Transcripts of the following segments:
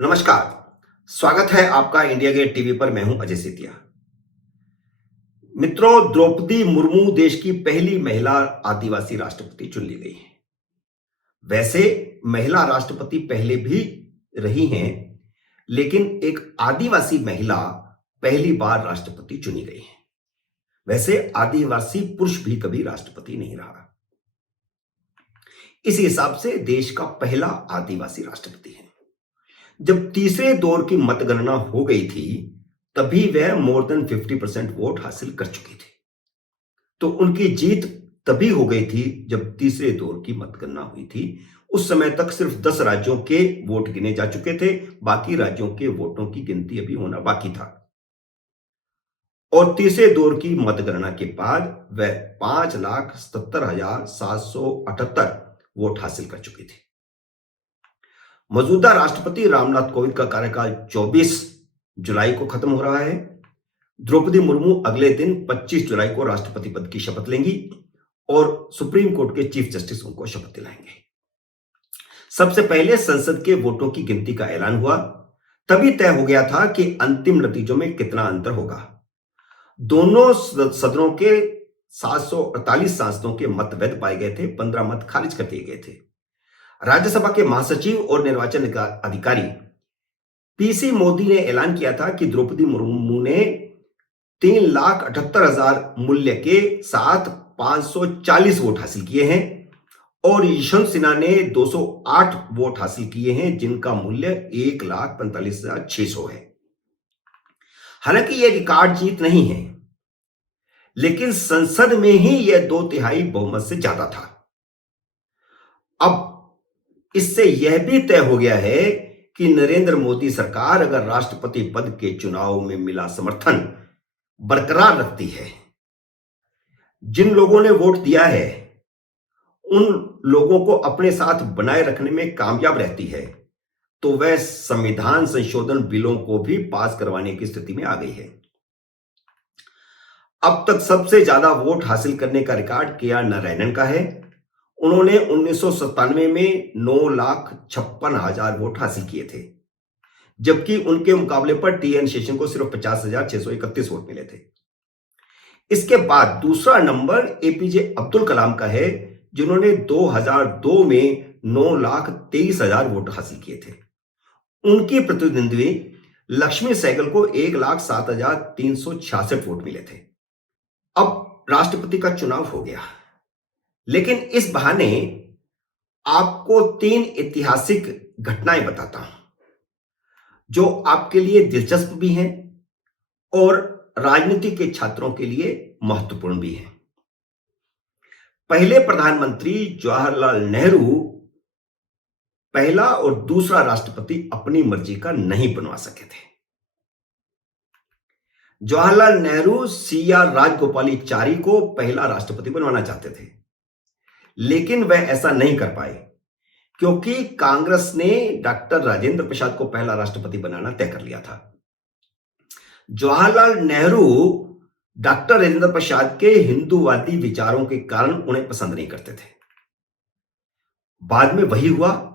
नमस्कार। स्वागत है आपका इंडिया गेट टीवी पर। मैं हूं अजय सेतिया। मित्रों, द्रौपदी मुर्मू देश की पहली महिला आदिवासी राष्ट्रपति चुन ली गई है। वैसे महिला राष्ट्रपति पहले भी रही हैं, लेकिन एक आदिवासी महिला पहली बार राष्ट्रपति चुनी गई है। वैसे आदिवासी पुरुष भी कभी राष्ट्रपति नहीं रहा। इस हिसाब से देश का पहला आदिवासी राष्ट्रपति है। जब तीसरे दौर की मतगणना हो गई थी, तभी वह मोर देन 50% वोट हासिल कर चुकी थी। तो उनकी जीत तभी हो गई थी जब तीसरे दौर की मतगणना हुई थी। उस समय तक सिर्फ 10 राज्यों के वोट गिने जा चुके थे, बाकी राज्यों के वोटों की गिनती अभी होना बाकी था। और तीसरे दौर की मतगणना के बाद वह 5,77,778 वोट हासिल कर चुकी थी। मौजूदा राष्ट्रपति रामनाथ कोविंद का कार्यकाल 24 जुलाई को खत्म हो रहा है। द्रौपदी मुर्मू अगले दिन 25 जुलाई को राष्ट्रपति पद की शपथ लेंगी और सुप्रीम कोर्ट के चीफ जस्टिस उनको शपथ दिलाएंगे। सबसे पहले संसद के वोटों की गिनती का ऐलान हुआ। तभी तय हो गया था कि अंतिम नतीजों में कितना अंतर होगा। दोनों सदनों के 748 सांसदों के मत वैध पाए गए थे, 15 मत खारिज कर दिए गए थे। राज्यसभा के महासचिव और निर्वाचन अधिकारी पीसी मोदी ने ऐलान किया था कि द्रौपदी मुर्मू ने 3,78,000 मूल्य के साथ 540 वोट हासिल किए हैं और यशवंत सिन्हा ने 208 वोट हासिल किए हैं, जिनका मूल्य 1,45,600 है। हालांकि यह रिकॉर्ड जीत नहीं है, लेकिन संसद में ही यह 2/3 बहुमत से ज्यादा था। अब इससे यह भी तय हो गया है कि नरेंद्र मोदी सरकार अगर राष्ट्रपति पद के चुनाव में मिला समर्थन बरकरार रखती है, जिन लोगों ने वोट दिया है उन लोगों को अपने साथ बनाए रखने में कामयाब रहती है, तो वह संविधान संशोधन बिलों को भी पास करवाने की स्थिति में आ गई है। अब तक सबसे ज्यादा वोट हासिल करने का रिकॉर्ड के.आर. नारायणन का है। उन्होंने 1997 में 9,56,000 वोट हासिल किए थे, जबकि उनके मुकाबले पर टी.एन. शेषन को सिर्फ 50,631 वोट मिले थे। इसके बाद दूसरा नंबर एपीजे अब्दुल कलाम का है, जिन्होंने 2002 में 9,23,000 वोट हासिल किए थे। उनकी प्रतिद्वंद्वी लक्ष्मी सहगल को 1,07,366 वोट मिले थे। अब राष्ट्रपति का चुनाव हो गया, लेकिन इस बहाने आपको 3 ऐतिहासिक घटनाएं बताता हूं, जो आपके लिए दिलचस्प भी हैं और राजनीति के छात्रों के लिए महत्वपूर्ण भी हैं। पहले प्रधानमंत्री जवाहरलाल नेहरू पहला और दूसरा राष्ट्रपति अपनी मर्जी का नहीं बनवा सके थे। जवाहरलाल नेहरू सी.आर. राजगोपालाचारी को पहला राष्ट्रपति बनवाना चाहते थे, लेकिन वह ऐसा नहीं कर पाए क्योंकि कांग्रेस ने डॉक्टर राजेंद्र प्रसाद को पहला राष्ट्रपति बनाना तय कर लिया था। जवाहरलाल नेहरू डॉक्टर राजेंद्र प्रसाद के हिंदूवादी विचारों के कारण उन्हें पसंद नहीं करते थे। बाद में वही हुआ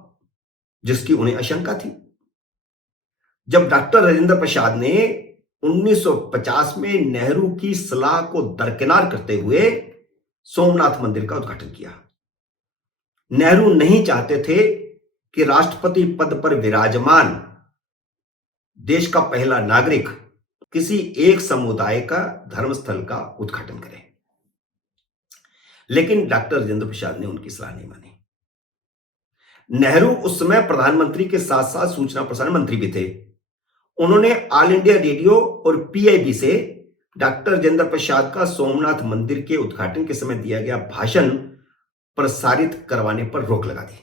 जिसकी उन्हें आशंका थी। जब डॉक्टर राजेंद्र प्रसाद ने 1950 में नेहरू की सलाह को दरकिनार करते हुए सोमनाथ मंदिर का उद्घाटन किया। नेहरू नहीं चाहते थे कि राष्ट्रपति पद पर विराजमान देश का पहला नागरिक किसी एक समुदाय का धर्मस्थल का उद्घाटन करे, लेकिन डॉक्टर राजेंद्र प्रसाद ने उनकी सलाह नहीं मानी। नेहरू उस समय प्रधानमंत्री के साथ साथ सूचना प्रसारण मंत्री भी थे। उन्होंने ऑल इंडिया रेडियो और पीआईबी से डॉक्टर राजेंद्र प्रसाद का सोमनाथ मंदिर के उद्घाटन के समय दिया गया भाषण प्रसारित करवाने पर रोक लगा दी।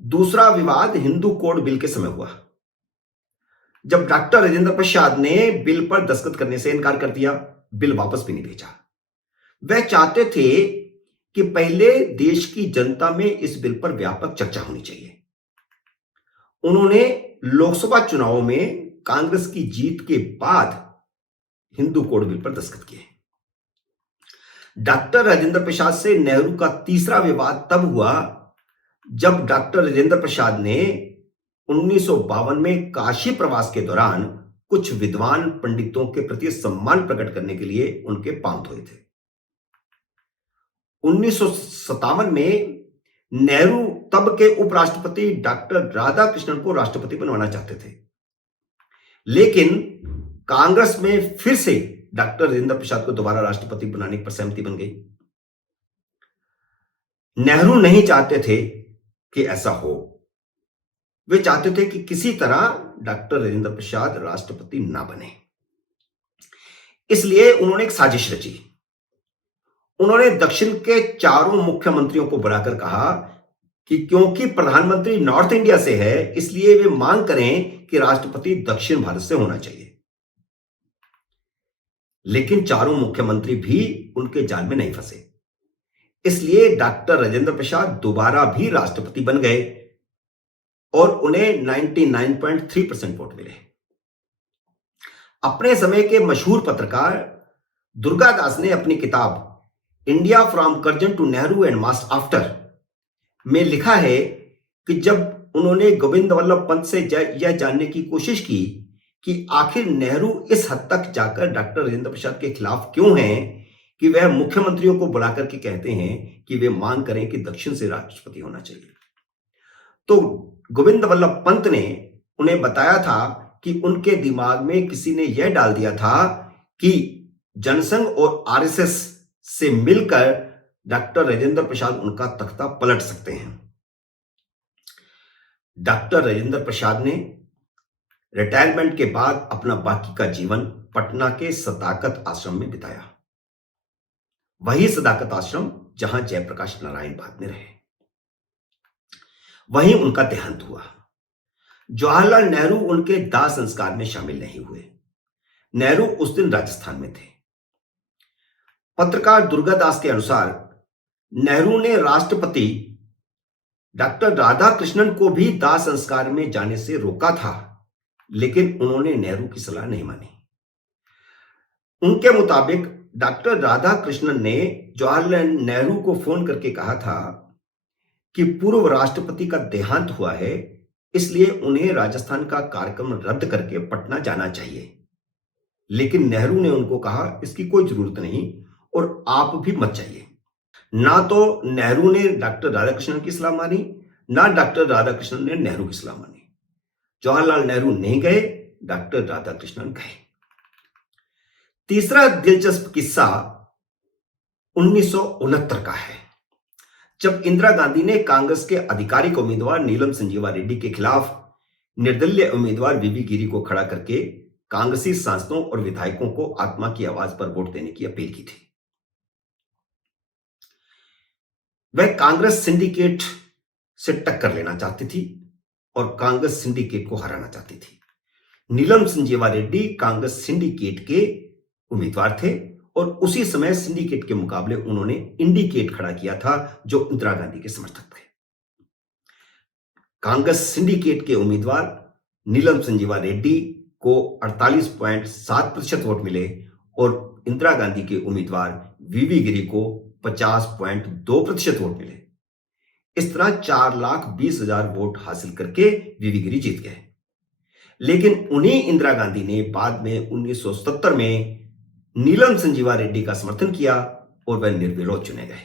दूसरा विवाद हिंदू कोड बिल के समय हुआ, जब डॉक्टर राजेंद्र प्रसाद ने बिल पर दस्तखत करने से इनकार कर दिया, बिल वापस भी नहीं भेजा। वह चाहते थे कि पहले देश की जनता में इस बिल पर व्यापक चर्चा होनी चाहिए। उन्होंने लोकसभा चुनावों में कांग्रेस की जीत के बाद हिंदू कोड बिल पर दस्तखत किए। डॉक्टर राजेंद्र प्रसाद से नेहरू का तीसरा विवाद तब हुआ जब डॉक्टर राजेंद्र प्रसाद ने 1952 में काशी प्रवास के दौरान कुछ विद्वान पंडितों के प्रति सम्मान प्रकट करने के लिए उनके पांव धोए थे। 1957 में नेहरू तब के उपराष्ट्रपति डॉक्टर राधाकृष्णन को राष्ट्रपति बनवाना चाहते थे, लेकिन कांग्रेस में फिर से डॉक्टर राजेंद्र प्रसाद को दोबारा राष्ट्रपति बनाने पर सहमति बन गई। नेहरू नहीं चाहते थे कि ऐसा हो। वे चाहते थे कि किसी तरह डॉक्टर राजेंद्र प्रसाद राष्ट्रपति ना बने। इसलिए उन्होंने एक साजिश रची। उन्होंने दक्षिण के चारों मुख्यमंत्रियों को बुलाकर कहा कि क्योंकि प्रधानमंत्री नॉर्थ इंडिया से है, इसलिए वे मांग करें कि राष्ट्रपति दक्षिण भारत से होना चाहिए। लेकिन चारों मुख्यमंत्री भी उनके जाल में नहीं फंसे। इसलिए डॉक्टर राजेंद्र प्रसाद दोबारा भी राष्ट्रपति बन गए और उन्हें 99.3% वोट मिले। अपने समय के मशहूर पत्रकार दुर्गादास ने अपनी किताब India from Curzon to Nehru and मास आफ्टर में लिखा है कि जब उन्होंने गोविंद वल्लभ पंत से यह जानने की कोशिश की कि आखिर नेहरू इस हद तक जाकर डॉक्टर राजेंद्र प्रसाद के खिलाफ क्यों हैं कि वह मुख्यमंत्रियों को बुलाकर के कहते हैं कि वे मांग करें कि दक्षिण से राष्ट्रपति होना चाहिए, तो गोविंद वल्लभ पंत ने उन्हें बताया था कि उनके दिमाग में किसी ने यह डाल दिया था कि जनसंघ और आरएसएस से मिलकर डॉक्टर राजेंद्र प्रसाद उनका तख्ता पलट सकते हैं। डॉक्टर राजेंद्र प्रसाद ने रिटायरमेंट के बाद अपना बाकी का जीवन पटना के सदाकत आश्रम में बिताया। वही सदाकत आश्रम जहां जयप्रकाश नारायण बाद में रहे। वहीं उनका देहांत हुआ। जवाहरलाल नेहरू उनके दाह संस्कार में शामिल नहीं हुए। नेहरू उस दिन राजस्थान में थे। पत्रकार दुर्गादास के अनुसार नेहरू ने राष्ट्रपति डॉक्टर राधाकृष्णन को भी दाह संस्कार में जाने से रोका था, लेकिन उन्होंने नेहरू की सलाह नहीं मानी। उनके मुताबिक डॉक्टर राधाकृष्णन ने जवाहरलाल नेहरू को फोन करके कहा था कि पूर्व राष्ट्रपति का देहांत हुआ है, इसलिए उन्हें राजस्थान का कार्यक्रम रद्द करके पटना जाना चाहिए। लेकिन नेहरू ने उनको कहा इसकी कोई जरूरत नहीं और आप भी मत जाइए। ना तो नेहरू ने डॉक्टर राधाकृष्णन की सलाह मानी, ना डॉक्टर राधाकृष्णन ने नेहरू की सलाह मानी। जवाहरलाल नेहरू नहीं गए, डॉक्टर राधाकृष्णन गए। तीसरा दिलचस्प किस्सा 1969 का है, जब इंदिरा गांधी ने कांग्रेस के आधिकारिक उम्मीदवार नीलम संजीवा रेड्डी के खिलाफ निर्दलीय उम्मीदवार वीवी गिरी को खड़ा करके कांग्रेसी सांसदों और विधायकों को आत्मा की आवाज पर वोट देने की अपील की थी। वह कांग्रेस सिंडिकेट से टक्कर लेना चाहती थी और कांग्रेस सिंडिकेट को हराना चाहती थी। नीलम संजीवा रेड्डी कांग्रेस सिंडिकेट के उम्मीदवार थे और उसी समय सिंडिकेट के मुकाबले उन्होंने इंडिकेट खड़ा किया था, जो इंदिरा गांधी के समर्थक थे। कांग्रेस सिंडिकेट के उम्मीदवार नीलम संजीवा रेड्डी को 48.7% वोट मिले और इंदिरा गांधी के उम्मीदवार वीवी गिरी को 50.2% वोट मिले। इस तरह 4,20,000 वोट हासिल करके वीवी गिरी जीत गए। लेकिन उन्हीं इंदिरा गांधी ने बाद में 1970 में नीलम संजीवा रेड्डी का समर्थन किया और वह निर्विरोध चुने गए।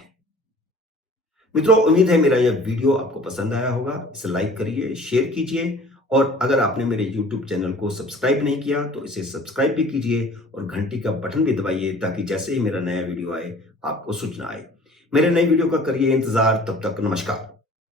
मित्रों, उम्मीद है मेरा यह वीडियो आपको पसंद आया होगा। इसे लाइक करिए, शेयर कीजिए और अगर आपने मेरे YouTube चैनल को सब्सक्राइब नहीं किया तो इसे सब्सक्राइब भी कीजिए और घंटी का बटन भी दबाइए ताकि जैसे ही मेरा नया वीडियो आए आपको सूचना आए। मेरे नए वीडियो का करिए इंतजार। तब तक नमस्कार।